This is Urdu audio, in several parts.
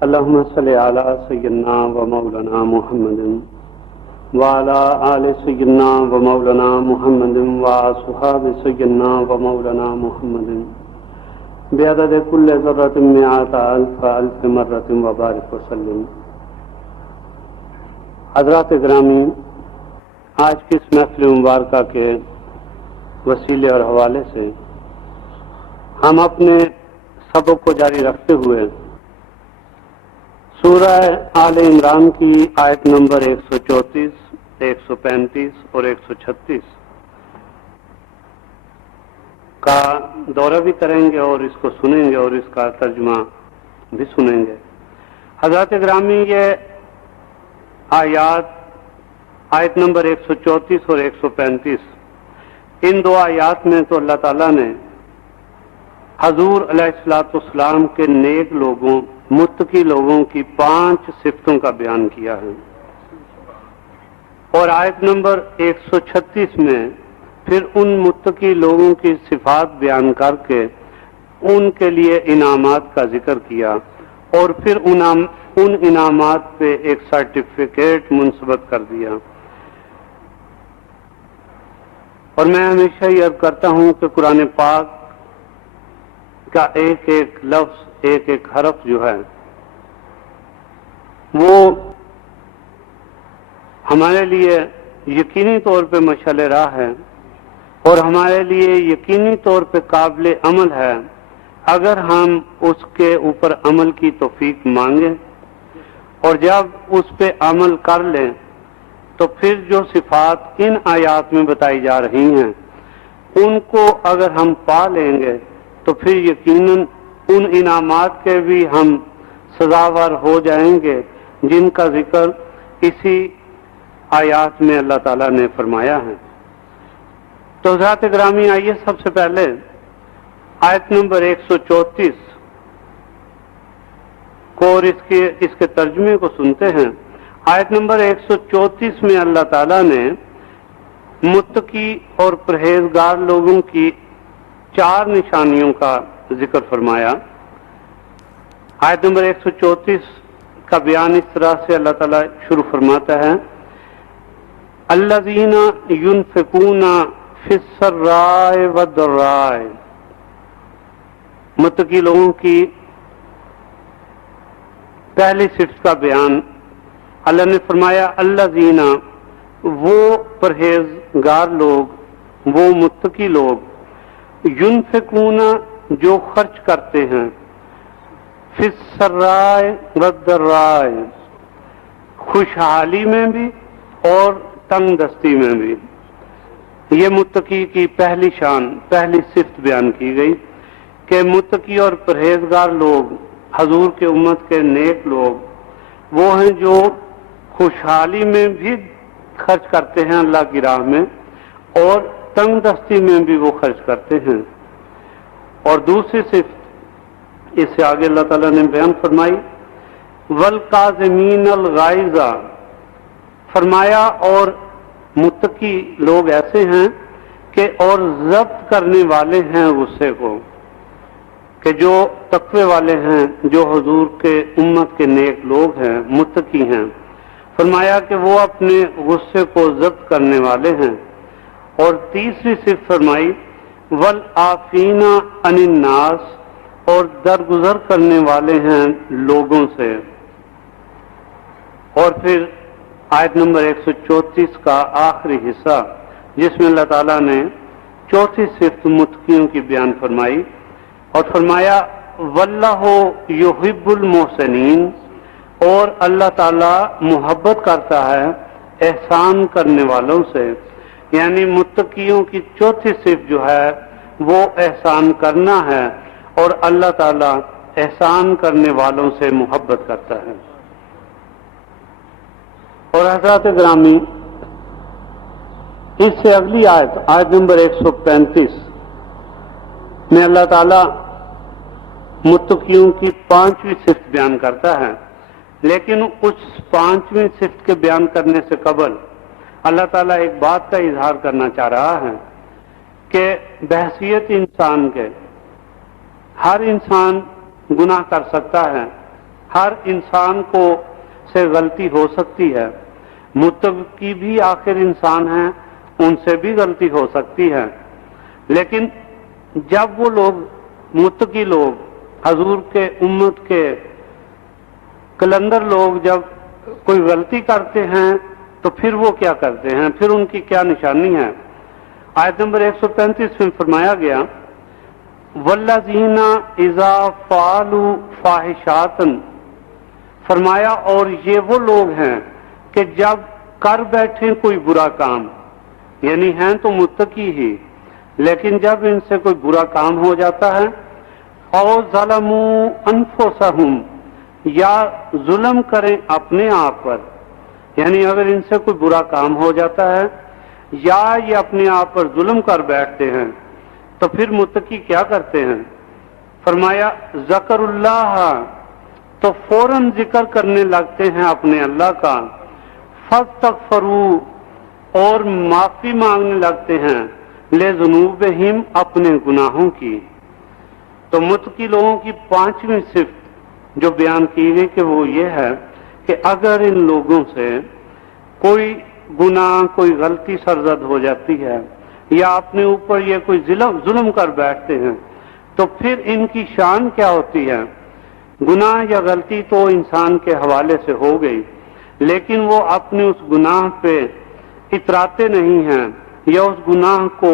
اللهم صل على سيدنا ومولانا محمد وعلى آل سيدنا ومولانا محمد وأصحاب سيدنا ومولانا محمد بعدد كل ذرة مئات ألف مرة وبارك وسلم۔ حضرات گرامی، آج کی اس محفل مبارکہ کے وسیلے اور حوالے سے ہم اپنے سبق کو جاری رکھتے ہوئے سورہ آل عمران کی آیت نمبر 134، 135 اور 136 کا دورہ بھی کریں گے اور اس کو سنیں گے اور اس کا ترجمہ بھی سنیں گے۔ حضرات گرامی، یہ آیت نمبر 134 اور 135، ان دو آیات میں تو اللہ تعالیٰ نے حضور علیہ السلام کے نیک لوگوں، متقی لوگوں کی 5 صفتوں کا بیان کیا ہے، اور آیت نمبر 136 میں پھر ان متقی لوگوں کی صفات بیان کر کے ان کے لیے انعامات کا ذکر کیا، اور پھر ان انعامات پہ ایک سرٹیفکیٹ منسوب کر دیا۔ اور میں ہمیشہ یہ عرض کرتا ہوں کہ قرآن پاک کا ایک ایک لفظ، ایک ایک حرف جو ہے وہ ہمارے لیے یقینی طور پہ مشعل راہ ہے اور ہمارے لیے یقینی طور پہ قابل عمل ہے اگر ہم اس کے اوپر عمل کی توفیق مانگیں، اور جب اس پہ عمل کر لیں تو پھر جو صفات ان آیات میں بتائی جا رہی ہیں ان کو اگر ہم پا لیں گے تو پھر یقیناً ان انعامات کے بھی ہم سزاوار ہو جائیں گے جن کا ذکر اسی آیات میں اللہ تعالیٰ نے فرمایا ہے۔ تو حضرات گرامی، آئیے سب سے پہلے آیت نمبر 134 کو اور اس کے ترجمے کو سنتے ہیں۔ آیت نمبر 134 میں اللہ تعالیٰ نے متقی اور پرہیزگار لوگوں کی 4 نشانیوں کا ذکر فرمایا۔ آیت نمبر 134 کا بیان اس طرح سے اللہ تعالیٰ شروع فرماتا ہے: الذین ینفقون فی السراء والضراء۔ متقی لوگوں کی پہلی صفت کا بیان اللہ نے فرمایا: الذین، وہ پرہیزگار لوگ، وہ متقی لوگ، ینفقون، جو خرچ کرتے ہیں، فی السراء والضراء، خوشحالی میں بھی اور تنگ دستی میں بھی۔ یہ متقی کی پہلی شان، پہلی صفت بیان کی گئی کہ متقی اور پرہیزگار لوگ، حضور کے امت کے نیک لوگ، وہ ہیں جو خوشحالی میں بھی خرچ کرتے ہیں اللہ کی راہ میں، اور تنگ دستی میں بھی وہ خرچ کرتے ہیں۔ اور دوسری صفت اس سے آگے اللہ تعالیٰ نے بیان فرمائی: والکاظمین الغیظ، فرمایا اور متقی لوگ ایسے ہیں کہ اور ضبط کرنے والے ہیں غصے کو، کہ جو تقوی والے ہیں، جو حضور کے امت کے نیک لوگ ہیں، متقی ہیں، فرمایا کہ وہ اپنے غصے کو ضبط کرنے والے ہیں۔ اور تیسری صفت فرمائی: والعافین عن الناس، اور درگزر کرنے والے ہیں لوگوں سے۔ اور پھر آیت نمبر 134 کا آخری حصہ جس میں اللہ تعالیٰ نے چوتھی صفت متقیوں کی بیان فرمائی اور فرمایا: واللہ یحب المحسنین، اور اللہ تعالیٰ محبت کرتا ہے احسان کرنے والوں سے۔ یعنی متقیوں کی چوتھی صفت جو ہے وہ احسان کرنا ہے، اور اللہ تعالیٰ احسان کرنے والوں سے محبت کرتا ہے۔ اور حضرات گرامی، اس سے اگلی آیت نمبر 135 میں اللہ تعالیٰ متقیوں کی 5ویں صفت بیان کرتا ہے، لیکن اس 5ویں صفت کے بیان کرنے سے قبل اللہ تعالیٰ ایک بات کا اظہار کرنا چاہ رہا ہے کہ بحیثیت انسان کے ہر انسان گناہ کر سکتا ہے، ہر انسان کو سے غلطی ہو سکتی ہے، متقی بھی آخر انسان ہیں، ان سے بھی غلطی ہو سکتی ہے، لیکن جب وہ لوگ متقی لوگ حضور کے امت کے کلندر لوگ جب کوئی غلطی کرتے ہیں تو پھر وہ کیا کرتے ہیں، پھر ان کی کیا نشانی ہے؟ آیت نمبر 135 میں فرمایا گیا والذین اذا فعلوا فاحشات، فرمایا اور یہ وہ لوگ ہیں کہ جب کر بیٹھیں کوئی برا کام، یعنی ہیں تو متقی ہی لیکن جب ان سے کوئی برا کام ہو جاتا ہے، او ظلموا انفسہم، یا ظلم کریں اپنے آپ پر، یعنی اگر ان سے کوئی برا کام ہو جاتا ہے یا یہ اپنے آپ پر ظلم کر بیٹھتے ہیں تو پھر متقی کیا کرتے ہیں؟ فرمایا ذکر اللہ، تو فوراً ذکر کرنے لگتے ہیں اپنے اللہ کا، فاستغفروا، اور معافی مانگنے لگتے ہیں، لذنوبہم، اپنے گناہوں کی۔ تو متقی لوگوں کی پانچویں صفت جو بیان کی گئی کہ وہ یہ ہے کہ اگر ان لوگوں سے کوئی گناہ کوئی غلطی سرزد ہو جاتی ہے یا اپنے اوپر یہ کوئی ظلم کر بیٹھتے ہیں تو پھر ان کی شان کیا ہوتی ہے؟ گناہ یا غلطی تو انسان کے حوالے سے ہو گئی، لیکن وہ اپنے اس گناہ پہ اتراتے نہیں ہیں یا اس گناہ کو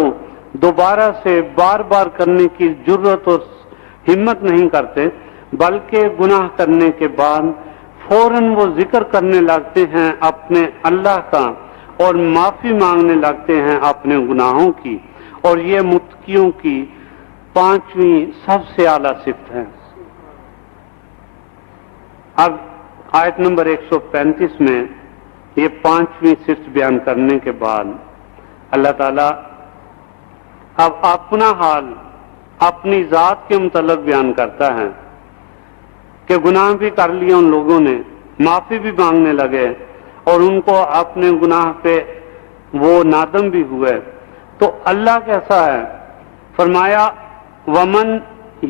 دوبارہ سے بار بار کرنے کی جرت اور ہمت نہیں کرتے، بلکہ گناہ کرنے کے بعد فوراً وہ ذکر کرنے لگتے ہیں اپنے اللہ کا اور معافی مانگنے لگتے ہیں اپنے گناہوں کی، اور یہ متقیوں کی پانچویں سب سے اعلیٰ صفت ہے۔ اب آیت نمبر 135 میں یہ پانچویں صفت بیان کرنے کے بعد اللہ تعالیٰ اب اپنا حال اپنی ذات کے متعلق بیان کرتا ہے کہ گناہ بھی کر لیا ان لوگوں نے، معافی بھی مانگنے لگے اور ان کو اپنے گناہ پہ وہ نادم بھی ہوئے، تو اللہ کیسا ہے؟ فرمایا ومن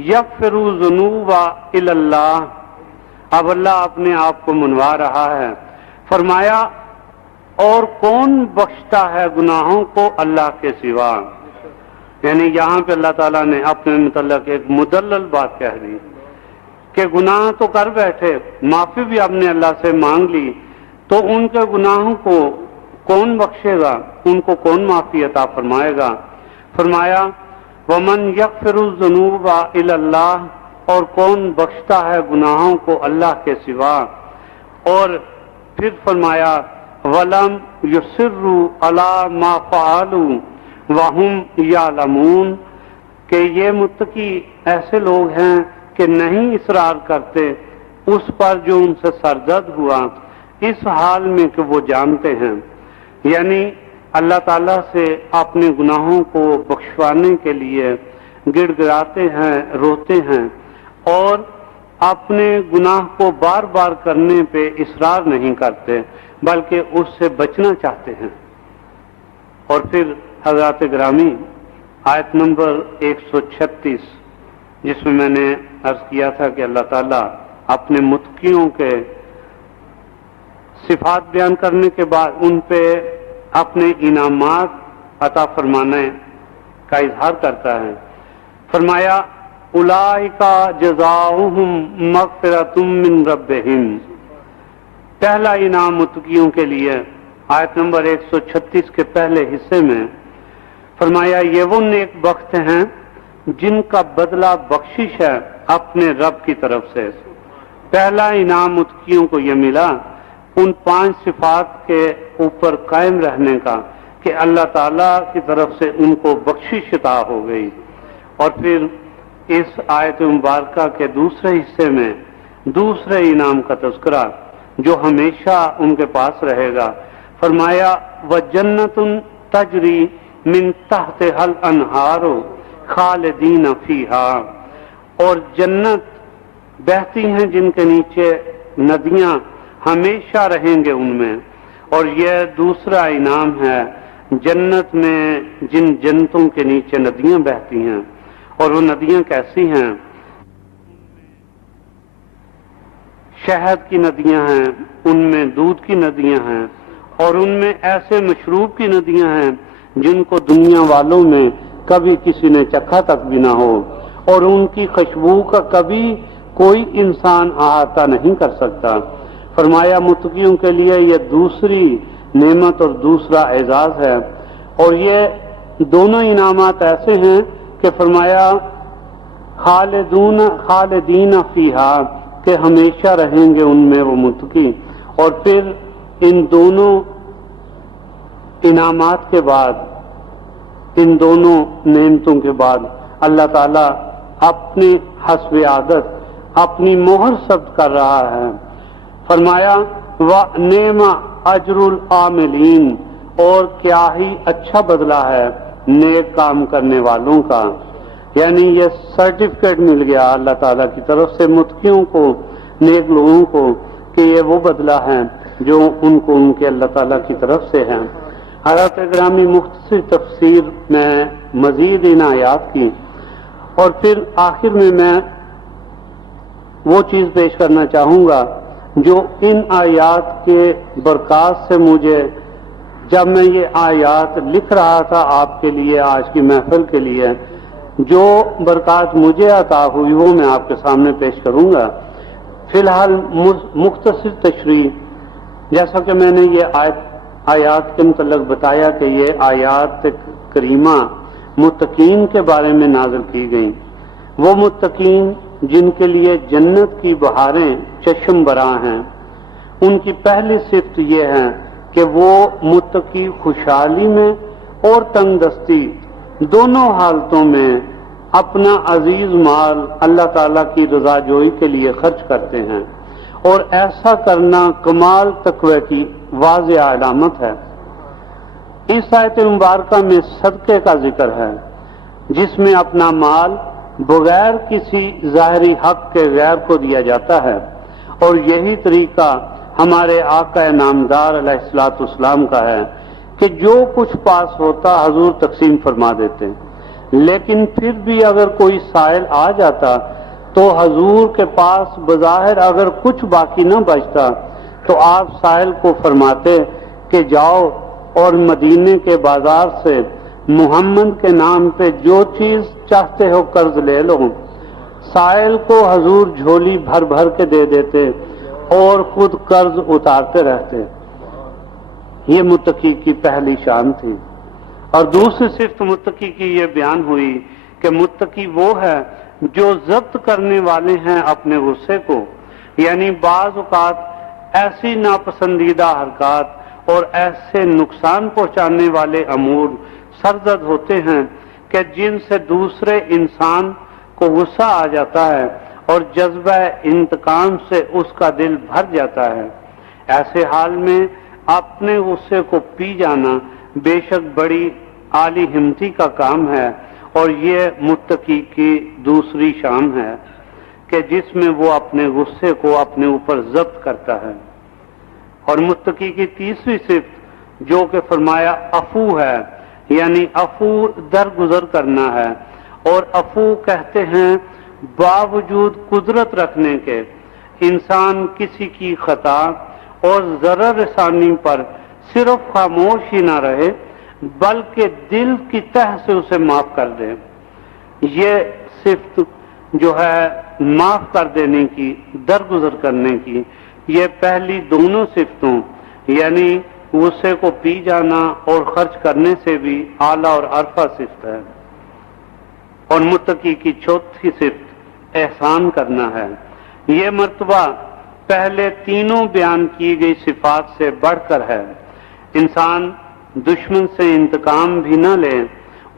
یغفر الذنوب الا اللہ، اب اللہ اپنے آپ کو منوا رہا ہے، فرمایا اور کون بخشتا ہے گناہوں کو اللہ کے سوا، یعنی یہاں پہ اللہ تعالیٰ نے اپنے متعلق ایک مدلل بات کہہ دی کہ گناہ تو کر بیٹھے، معافی بھی اپنے اللہ سے مانگ لی، تو ان کے گناہوں کو کون بخشے گا، ان کو کون معافی عطا فرمائے گا؟ فرمایا ومن یغفر الذنوب الا اللہ، اور کون بخشتا ہے گناہوں کو اللہ کے سوا، اور پھر فرمایا ولم یصروا علی ما فعلوا وہم یعلمون، کہ یہ متقی ایسے لوگ ہیں کہ نہیں اصرار کرتے اس پر جو ان سے سرزد ہوا، اس حال میں کہ وہ جانتے ہیں، یعنی اللہ تعالیٰ سے اپنے گناہوں کو بخشوانے کے لیے گڑ گڑاتے ہیں، روتے ہیں، اور اپنے گناہ کو بار بار کرنے پہ اصرار نہیں کرتے بلکہ اس سے بچنا چاہتے ہیں۔ اور پھر حضرات گرامی آیت نمبر 136 جس میں نے عرض کیا تھا کہ اللہ تعالیٰ اپنے متقیوں کے صفات بیان کرنے کے بعد ان پہ اپنے انعامات عطا فرمانے کا اظہار کرتا ہے، فرمایا اولئک جزاؤہم مغفرۃ من ربہم، پہلا انعام متقیوں کے لیے آیت نمبر 136 کے پہلے حصے میں فرمایا یہ وہ نیک بخت ہیں جن کا بدلہ بخشش ہے اپنے رب کی طرف سے۔ پہلا انعام متقیوں کو یہ ملا ان 5 صفات کے اوپر قائم رہنے کا کہ اللہ تعالیٰ کی طرف سے ان کو بخشش عطا ہو گئی۔ اور پھر اس آیت مبارکہ کے دوسرے حصے میں دوسرے انعام کا تذکرہ جو ہمیشہ ان کے پاس رہے گا، فرمایا وَجَنَّةٌ تَجْرِي مِن تَحْتِهَا الْأَنْهَارُ خَالِدِينَ فِيهَا، اور جنت بہتی ہیں جن کے نیچے ندیاں، ہمیشہ رہیں گے ان میں۔ اور یہ دوسرا انعام ہے جنت میں جن جنتوں کے نیچے ندیاں بہتی ہیں، اور وہ ندیاں کیسی ہیں؟ شہد کی ندیاں ہیں، ان میں دودھ کی ندیاں ہیں، اور ان میں ایسے مشروب کی ندیاں ہیں جن کو دنیا والوں میں کبھی کسی نے چکھا تک بھی نہ ہو، اور ان کی خوشبو کا کبھی کوئی انسان احاطہ نہیں کر سکتا۔ فرمایا متقیوں کے لیے یہ دوسری نعمت اور دوسرا اعزاز ہے، اور یہ دونوں انعامات ایسے ہیں کہ فرمایا خالدین فیہا، کہ ہمیشہ رہیں گے ان میں وہ متقی۔ اور پھر ان دونوں انعامات کے بعد، ان دونوں نعمتوں کے بعد اللہ تعالیٰ اپنی حسب عادت اپنی مہر ثبت کر رہا ہے۔ فرمایا وَنِعْمَ أَجْرُ الْعَامِلِينَ، اور کیا ہی اچھا بدلہ ہے نیک کام کرنے والوں کا۔ یعنی یہ سرٹیفکیٹ مل گیا اللہ تعالیٰ کی طرف سے متقیوں کو، نیک لوگوں کو، کہ یہ وہ بدلہ ہے جو ان کو ان کے اللہ تعالیٰ کی طرف سے ہے۔ حضرت گرامی مختصر تفسیر میں مزید ان آیات کی، اور پھر آخر میں وہ چیز پیش کرنا چاہوں گا جو ان آیات کے برکات سے مجھے، جب میں یہ آیات لکھ رہا تھا آپ کے لیے آج کی محفل کے لیے، جو برکات مجھے عطا ہوئی وہ میں آپ کے سامنے پیش کروں گا۔ فی الحال مختصر تشریح، جیسا کہ میں نے یہ آیات کے متعلق بتایا کہ یہ آیات کریمہ متقین کے بارے میں نازل کی گئیں، وہ متقین جن کے لیے جنت کی بہاریں چشم براں ہیں۔ ان کی پہلی صفت یہ ہے کہ وہ متقی خوشحالی میں اور تنگ دستی دونوں حالتوں میں اپنا عزیز مال اللہ تعالیٰ کی رضا جوئی کے لیے خرچ کرتے ہیں، اور ایسا کرنا کمال تقوی کی واضح علامت ہے۔ اس آیت مبارکہ میں صدقے کا ذکر ہے، جس میں اپنا مال بغیر کسی ظاہری حق کے غیر کو دیا جاتا ہے، اور یہی طریقہ ہمارے آقا نامدار علیہ الصلوۃ والسلام کا ہے کہ جو کچھ پاس ہوتا حضور تقسیم فرما دیتے، لیکن پھر بھی اگر کوئی سائل آ جاتا تو حضور کے پاس بظاہر اگر کچھ باقی نہ بچتا تو آپ سائل کو فرماتے کہ جاؤ اور مدینے کے بازار سے محمد کے نام پہ جو چیز چاہتے ہو قرض لے لو۔ سائل کو حضور جھولی بھر بھر کے دے دیتے اور خود قرض اتارتے رہتے۔ یہ متقی کی پہلی شان تھی۔ اور دوسری صفت متقی کی یہ بیان ہوئی کہ متقی وہ ہے جو ضبط کرنے والے ہیں اپنے غصے کو، یعنی بعض اوقات ایسی ناپسندیدہ حرکات اور ایسے نقصان پہنچانے والے امور سرزد ہوتے ہیں کہ جن سے دوسرے انسان کو غصہ آ جاتا ہے اور جذبہ انتقام سے اس کا دل بھر جاتا ہے۔ ایسے حال میں اپنے غصے کو پی جانا بے شک بڑی عالی ہمتی کا کام ہے، اور یہ متقی کی دوسری شان ہے کہ جس میں وہ اپنے غصے کو اپنے اوپر ضبط کرتا ہے۔ اور متقی کی تیسری صفت جو کہ فرمایا عفو ہے، یعنی عفو درگزر کرنا ہے، اور عفو کہتے ہیں باوجود قدرت رکھنے کے انسان کسی کی خطا اور ضرر رسانی پر صرف خاموش ہی نہ رہے بلکہ دل کی تہ سے اسے معاف کر دے۔ یہ صفت جو ہے معاف کر دینے کی، درگزر کرنے کی، یہ پہلی دونوں صفتوں یعنی غصے کو پی جانا اور خرچ کرنے سے بھی اعلیٰ اور عرفہ صفت ہے۔ اور متقی کی چوتھی صفت احسان کرنا ہے۔ یہ مرتبہ پہلے تینوں بیان کی گئی صفات سے بڑھ کر ہے۔ انسان دشمن سے انتقام بھی نہ لے،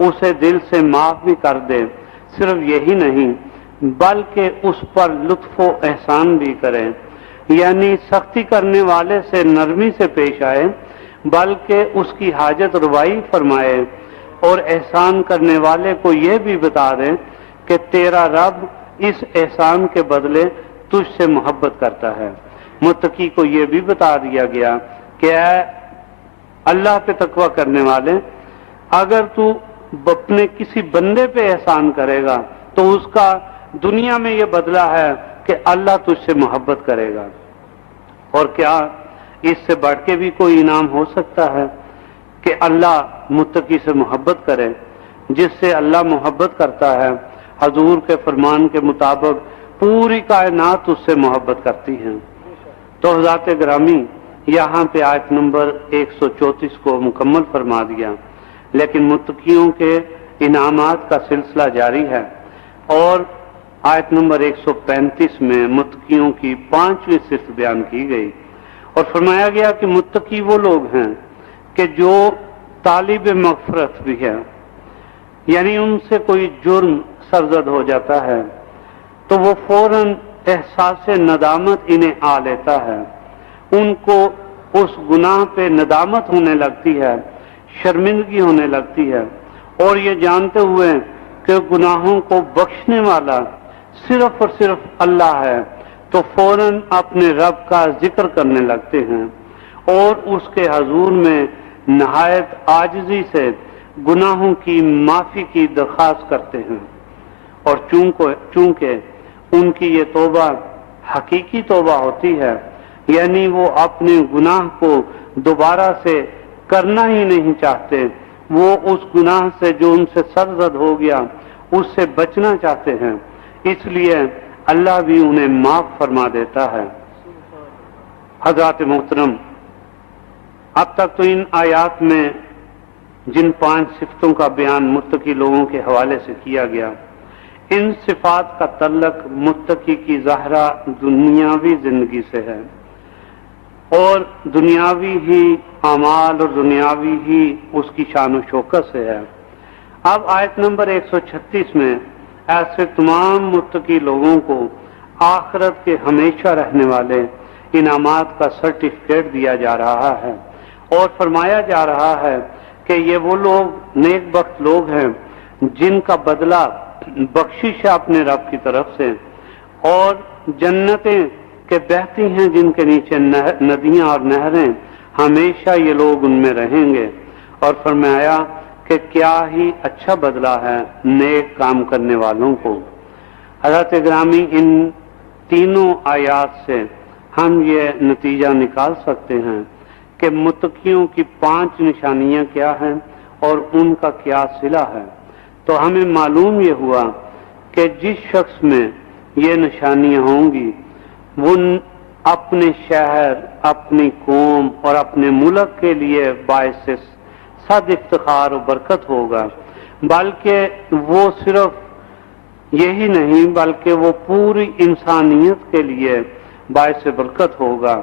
اسے دل سے معاف بھی کر دے، صرف یہی نہیں بلکہ اس پر لطف و احسان بھی کرے، یعنی سختی کرنے والے سے نرمی سے پیش آئے بلکہ اس کی حاجت روائی فرمائے، اور احسان کرنے والے کو یہ بھی بتا دے کہ تیرا رب اس احسان کے بدلے تجھ سے محبت کرتا ہے۔ متقی کو یہ بھی بتا دیا گیا کہ اے اللہ پہ تقوی کرنے والے، اگر تو اپنے کسی بندے پہ احسان کرے گا تو اس کا دنیا میں یہ بدلہ ہے کہ اللہ تجھ سے محبت کرے گا۔ اور کیا اس سے بڑھ کے بھی کوئی انعام ہو سکتا ہے کہ اللہ متقی سے محبت کرے؟ جس سے اللہ محبت کرتا ہے، حضور کے فرمان کے مطابق پوری کائنات اس سے محبت کرتی ہے۔ تو حضرات گرامی، یہاں پہ آیت نمبر 134 کو مکمل فرما دیا، لیکن متقیوں کے انعامات کا سلسلہ جاری ہے، اور آیت نمبر 135 میں متقیوں کی 5ویں صفت بیان کی گئی، اور فرمایا گیا کہ متقی وہ لوگ ہیں کہ جو طالب مغفرت بھی ہے، یعنی ان سے کوئی جرم سرزد ہو جاتا ہے تو وہ فوراً احساس ندامت انہیں آ لیتا ہے، ان کو اس گناہ پہ ندامت ہونے لگتی ہے، شرمندگی ہونے لگتی ہے، اور یہ جانتے ہوئے کہ گناہوں کو بخشنے والا صرف اور صرف اللہ ہے، تو فوراً اپنے رب کا ذکر کرنے لگتے ہیں اور اس کے حضور میں نہایت عاجزی سے گناہوں کی معافی کی درخواست کرتے ہیں۔ اور چونکہ ان کی یہ توبہ حقیقی توبہ ہوتی ہے، یعنی وہ اپنے گناہ کو دوبارہ سے کرنا ہی نہیں چاہتے، وہ اس گناہ سے جو ان سے سرزد ہو گیا اس سے بچنا چاہتے ہیں، اس لیے اللہ بھی انہیں معاف فرما دیتا ہے۔ حضرات محترم، اب تک تو ان آیات میں جن 5 صفتوں کا بیان متقی لوگوں کے حوالے سے کیا گیا، ان صفات کا تعلق متقی کی ظاہرہ دنیاوی زندگی سے ہے، اور دنیاوی ہی اعمال اور دنیاوی ہی اس کی شان و شوکت سے ہے۔ اب آیت نمبر 136 میں ایسے تمام متقی لوگوں کو آخرت کے ہمیشہ رہنے والے انعامات کا سرٹیفکیٹ دیا جا رہا ہے، اور فرمایا جا رہا ہے کہ یہ وہ لوگ نیک بخت لوگ ہیں جن کا بدلہ بخشش ہے اپنے رب کی طرف سے، اور جنتیں کہ بہتی ہیں جن کے نیچے ندیاں اور نہریں، ہمیشہ یہ لوگ ان میں رہیں گے۔ اور فرمایا کہ کیا ہی اچھا بدلہ ہے نیک کام کرنے والوں کو۔ حضرت گرامی، ان تینوں آیات سے ہم یہ نتیجہ نکال سکتے ہیں کہ متقیوں کی 5 نشانیاں کیا ہیں اور ان کا کیا صلہ ہے۔ تو ہمیں معلوم یہ ہوا کہ جس شخص میں یہ نشانیاں ہوں گی وہ اپنے شہر، اپنی قوم اور اپنے ملک کے لیے باعث صد افتخار و برکت ہوگا، بلکہ وہ صرف یہی نہیں بلکہ وہ پوری انسانیت کے لیے باعث برکت ہوگا،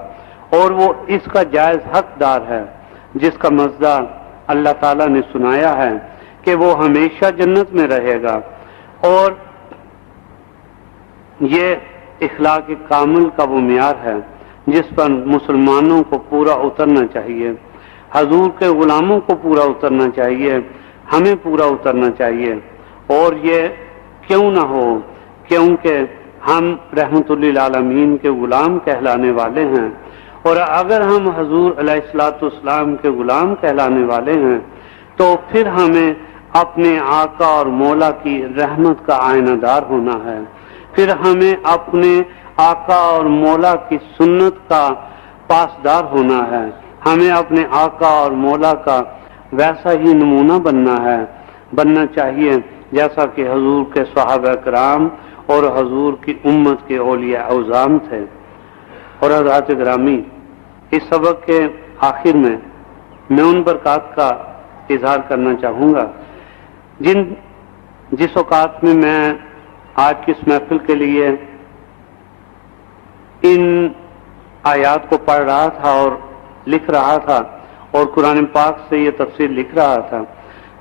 اور وہ اس کا جائز حقدار ہے، جس کا مزہ اللہ تعالیٰ نے سنایا ہے کہ وہ ہمیشہ جنت میں رہے گا۔ اور یہ اخلاق کامل کا وہ معیار ہے جس پر مسلمانوں کو پورا اترنا چاہیے، حضور کے غلاموں کو پورا اترنا چاہیے، ہمیں پورا اترنا چاہیے۔ اور یہ کیوں نہ ہو، کیونکہ ہم رحمت للعالمین کے غلام کہلانے والے ہیں، اور اگر ہم حضور علیہ الصلوۃ والسلام کے غلام کہلانے والے ہیں تو پھر ہمیں اپنے آقا اور مولا کی رحمت کا آئینہ دار ہونا ہے، پھر ہمیں اپنے آقا اور مولا کی سنت کا پاسدار ہونا ہے، ہمیں اپنے آقا اور مولا کا ویسا ہی نمونہ بننا چاہیے جیسا کہ حضور کے صحابہ کرام اور حضور کی امت کے اولیاء اعظام تھے۔ اور حضرات گرامی، اس سبق کے آخر میں میں ان برکات کا اظہار کرنا چاہوں گا جس اوقات میں آج کی اس محفل کے لیے ان آیات کو پڑھ رہا تھا اور لکھ رہا تھا اور قرآن پاک سے یہ تفسیر لکھ رہا تھا،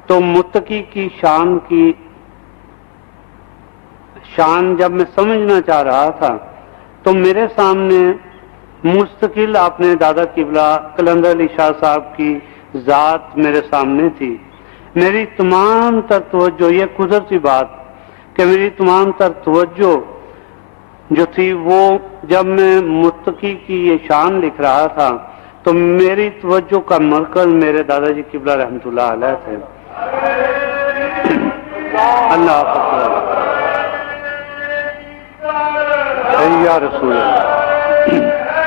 تو متقی کی شان جب میں سمجھنا چاہ رہا تھا تو میرے سامنے مستقل اپنے دادا قبلہ قلندر علی شاہ صاحب کی ذات میرے سامنے تھی۔ میری تمام تر توجہ، یہ قدرتی بات کہ میری تمام تر توجہ جو تھی وہ جب میں متقی کی یہ شان لکھ رہا تھا تو میری توجہ کا مرکز میرے دادا جی قبلہ رحمۃ اللہ علیہ تھے۔ اللہ حافظ۔ یا رسول اللہ۔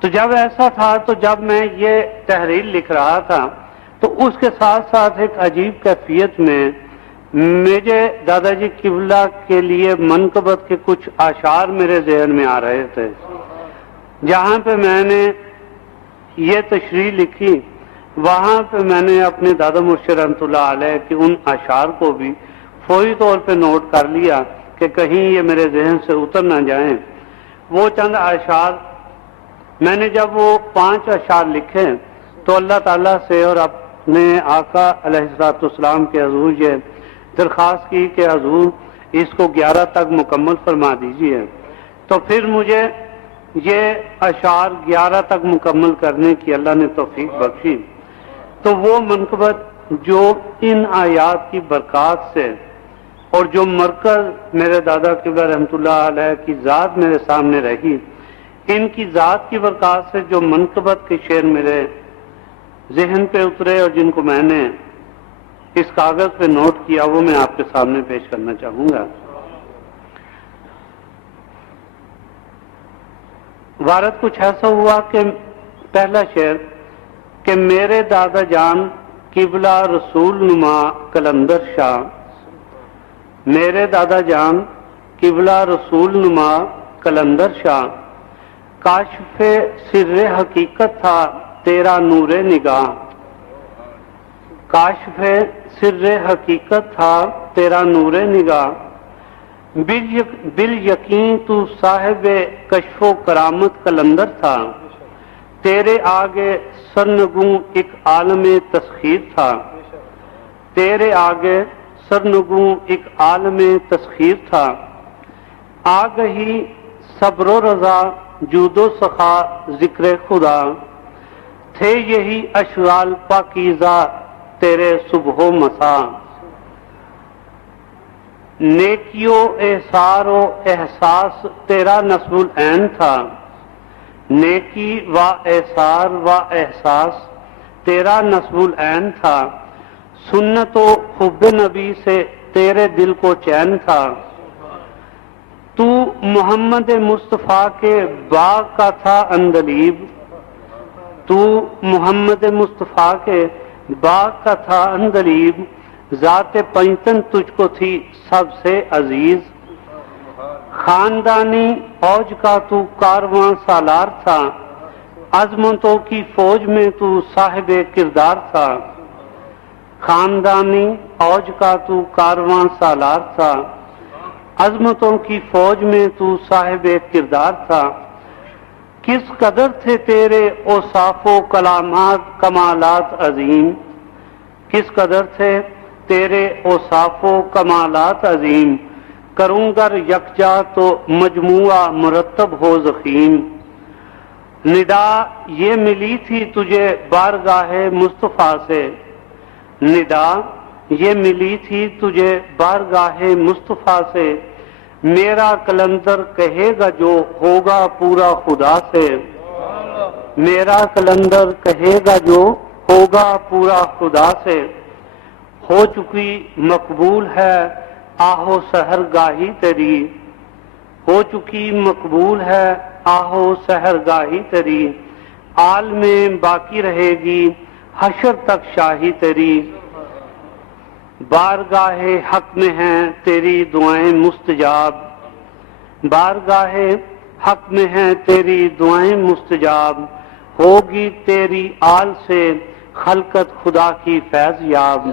تو جب ایسا تھا، تو جب میں یہ تحریر لکھ رہا تھا تو اس کے ساتھ ساتھ ایک عجیب کیفیت میں مجھے دادا جی قبلہ کے لیے منقبت کے کچھ اشعار میرے ذہن میں آ رہے تھے۔ جہاں پہ میں نے یہ تشریح لکھی، وہاں پہ میں نے اپنے دادا مرشد رحمۃ اللہ علیہ کے ان اشعار کو بھی فوری طور پہ نوٹ کر لیا کہ کہیں یہ میرے ذہن سے اتر نہ جائیں۔ وہ چند اشعار میں نے جب وہ 5 اشعار لکھے تو اللہ تعالیٰ سے اور اپنے آقا علیہ الصلوۃ والسلام کے حضور یہ درخواست کی کہ حضور اس کو 11 تک مکمل فرما دیجیے۔ تو پھر مجھے یہ اشعار 11 تک مکمل کرنے کی اللہ نے توفیق بخشی۔ تو وہ منقبت جو ان آیات کی برکات سے اور جو مرکز میرے دادا قبلہ رحمۃ اللہ علیہ کی ذات میرے سامنے رہی، ان کی ذات کی برکات سے جو منقبت کے شعر میرے ذہن پہ اترے اور جن کو میں نے اس کاغذ پہ نوٹ کیا، وہ میں آپ کے سامنے پیش کرنا چاہوں گا۔ وارد کچھ ایسا ہوا کہ پہلا شعر کہ میرے دادا جان قبلہ رسول نما قلندر شاہ، میرے دادا جان قبلہ رسول نما قلندر شاہ، کاشف سر حقیقت تھا تیرا نور نگاہ، کاشف سر حقیقت تھا تیرا نور نگاہ، بال یقین تو صاحب کشف و کرامت قلندر تھا، تیرے آگے سرنگوں ایک عالم تسخیر تھا، تیرے آگے سرنگوں ایک عالم تسخیر تھا، آ گئی صبر و رضا جود و سخا ذکر خدا، تھے یہی اشغال پاکیزہ تیرے صبح و مساء، نیکیو احسار و احساس تیرا نصب العین تھا، نیکی و احسار و احساس تیرا نصب العین تھا، سنت و حب نبی سے تیرے دل کو چین تھا، تو محمد مصطفیٰ کے باغ کا تھا اندلیب، تو محمد مصطفیٰ کے باغ کا تھا اندلیب، ذات پنجتن تجھ کو تھی سب سے عزیز، خاندانی فوج کا تو کارواں سالار تھا، عظمتوں کی فوج میں تو صاحب کردار تھا، خاندانی فوج کا تو کارواں سالار تھا، عظمتوں کی فوج میں تو صاحب کردار تھا، کس قدر تھے تیرے اوصاف و کمالات عظیم، کس قدر تھے تیرے اوصاف و کمالات عظیم، کروں گر یکجا تو مجموعہ مرتب ہو ضخیم، ندا یہ ملی تھی تجھے بارگاہ مصطفیٰ سے، ندا یہ ملی تھی تجھے بارگاہ مصطفیٰ سے، میرا قلندر کہے گا جو ہوگا پورا خدا سے، میرا قلندر کہے گا جو ہوگا پورا خدا سے، ہو چکی مقبول ہے آہو سحر گاہی تیری، ہو چکی مقبول ہے آہو سحر گاہی تیری، آل میں باقی رہے گی حشر تک شاہی تیری، بارگاہ حق میں ہیں تیری دعائیں مستجاب، بارگاہ حق میں ہیں تیری دعائیں مستجاب، ہوگی تیری آل سے خلقت خدا کی فیض یاب،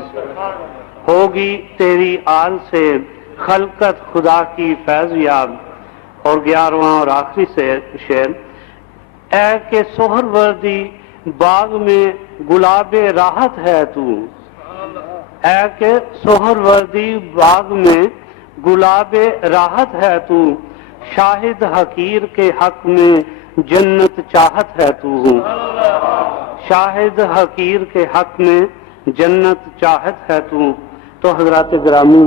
ہوگی تیری آل سے خلقت خدا کی فیض یاب۔ اور 11واں اور آخری شعر، اے کہ سہر وردی باغ میں گلاب راحت ہے تو، اے کہ سہر وردی باغ میں گلاب راحت ہے تو، شاہد حقیر کے حق میں جنت چاہت ہے تو، شاہد حقیر کے حق میں جنت چاہت ہے تو۔ تو حضرات گرامی،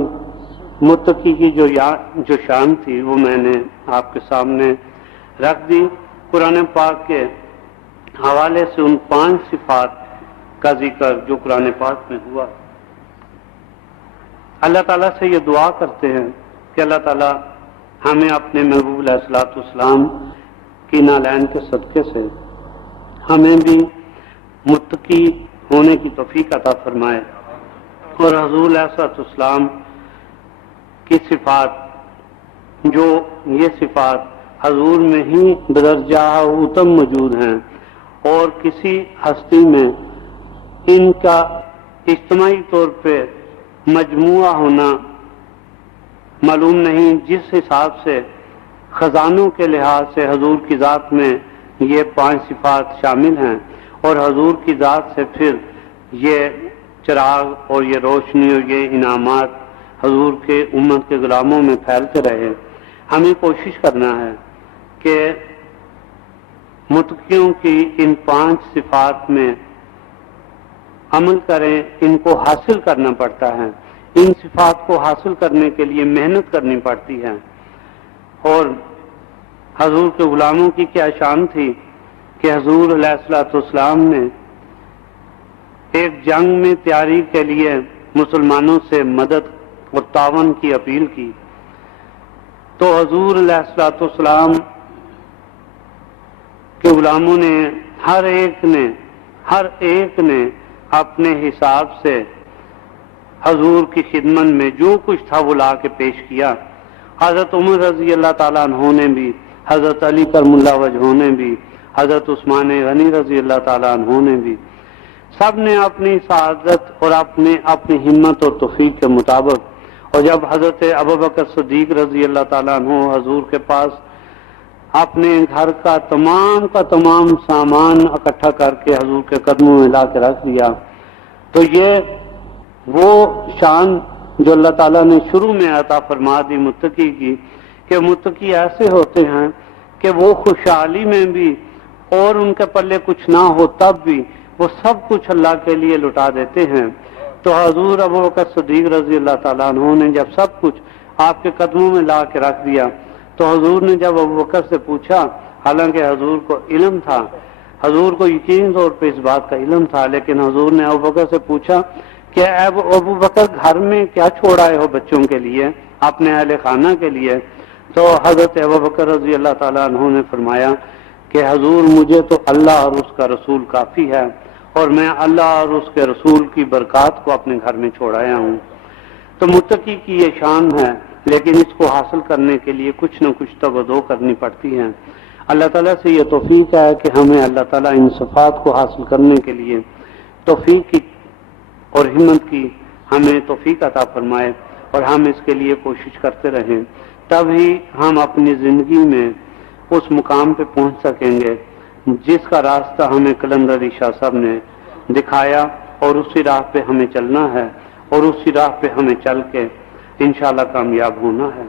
متقی کی جو شان تھی وہ میں نے آپ کے سامنے رکھ دی۔ قرآن پاک کے حوالے سے ان 5 صفات کا ذکر جو قرآن پاک میں ہوا، اللہ تعالیٰ سے یہ دعا کرتے ہیں کہ اللہ تعالیٰ ہمیں اپنے محبوب علیہ الصلوۃ والسلام کی نالین کے صدقے سے ہمیں بھی متقی ہونے کی توفیق عطا فرمائے، اور حضور علیہ الصلوۃ والسلام کی صفات، جو یہ صفات حضور میں ہی بدرجہ اتم موجود ہیں اور کسی ہستی میں ان کا اجتماعی طور پہ مجموعہ ہونا معلوم نہیں، جس حساب سے خزانوں کے لحاظ سے حضور کی ذات میں یہ 5 صفات شامل ہیں، اور حضور کی ذات سے پھر یہ چراغ اور یہ روشنی اور یہ انعامات حضور کے امت کے غلاموں میں پھیلتے رہے۔ ہمیں کوشش کرنا ہے کہ متقیوں کی ان 5 صفات میں عمل کریں، ان کو حاصل کرنا پڑتا ہے، ان صفات کو حاصل کرنے کے لیے محنت کرنی پڑتی ہے۔ اور حضور کے غلاموں کی کیا شان تھی کہ حضور علیہ الصلوۃ والسلام نے ایک جنگ میں تیاری کے لیے مسلمانوں سے مدد اور تعاون کی اپیل کی، تو حضور علیہ الصلوۃ والسلام کے غلاموں نے ہر ایک نے اپنے حساب سے حضور کی خدمت میں جو کچھ تھا وہ لا کے پیش کیا۔ حضرت عمر رضی اللہ تعالیٰ عنہ نے بھی، حضرت علی کرم اللہ وجہہ نے بھی، حضرت عثمان غنی رضی اللہ تعالیٰ عنہ نے بھی، سب نے اپنی سعادت اور اپنی ہمت اور توفیق کے مطابق، اور جب حضرت ابوبکر صدیق رضی اللہ تعالیٰ عنہ حضور کے پاس اپنے گھر کا تمام سامان اکٹھا کر کے حضور کے قدموں میں لا کے رکھ دیا، تو یہ وہ شان جو اللہ تعالیٰ نے شروع میں عطا فرما دی متقی کی، کہ متقی ایسے ہوتے ہیں کہ وہ خوشحالی میں بھی اور ان کے پلے کچھ نہ ہو تب بھی وہ سب کچھ اللہ کے لیے لٹا دیتے ہیں۔ تو حضور ابوبکر صدیق رضی اللہ تعالیٰ عنہ نے جب سب کچھ آپ کے قدموں میں لا کے رکھ دیا، تو حضور نے جب ابوبکر سے پوچھا، حالانکہ حضور کو علم تھا، حضور کو یقینی طور پہ اس بات کا علم تھا، لیکن حضور نے ابوبکر سے پوچھا کہ ابوبکر گھر میں کیا چھوڑ آئے ہو بچوں کے لیے، اپنے اہل خانہ کے لیے؟ تو حضرت ابوبکر رضی اللہ تعالیٰ عنہ نے فرمایا کہ حضور مجھے تو اللہ اور اس کا رسول کافی ہے، اور میں اللہ اور اس کے رسول کی برکات کو اپنے گھر میں چھوڑ آیا ہوں۔ تو متقی کی یہ شان ہے، لیکن اس کو حاصل کرنے کے لیے کچھ نہ کچھ تبدو کرنی پڑتی ہے۔ اللہ تعالیٰ سے یہ توفیق ہے کہ ہمیں اللہ تعالیٰ ان صفات کو حاصل کرنے کے لیے توفیق کی اور ہمت کی ہمیں توفیق عطا فرمائے، اور ہم اس کے لیے کوشش کرتے رہیں، تب ہی ہم اپنی زندگی میں اس مقام پہ پہنچ سکیں گے جس کا راستہ ہمیں قلندر علی شاہ صاحب نے دکھایا، اور اسی راہ پہ ہمیں چلنا ہے، اور اسی راہ پہ ہمیں چل کے انشاءاللہ کامیاب ہونا ہے۔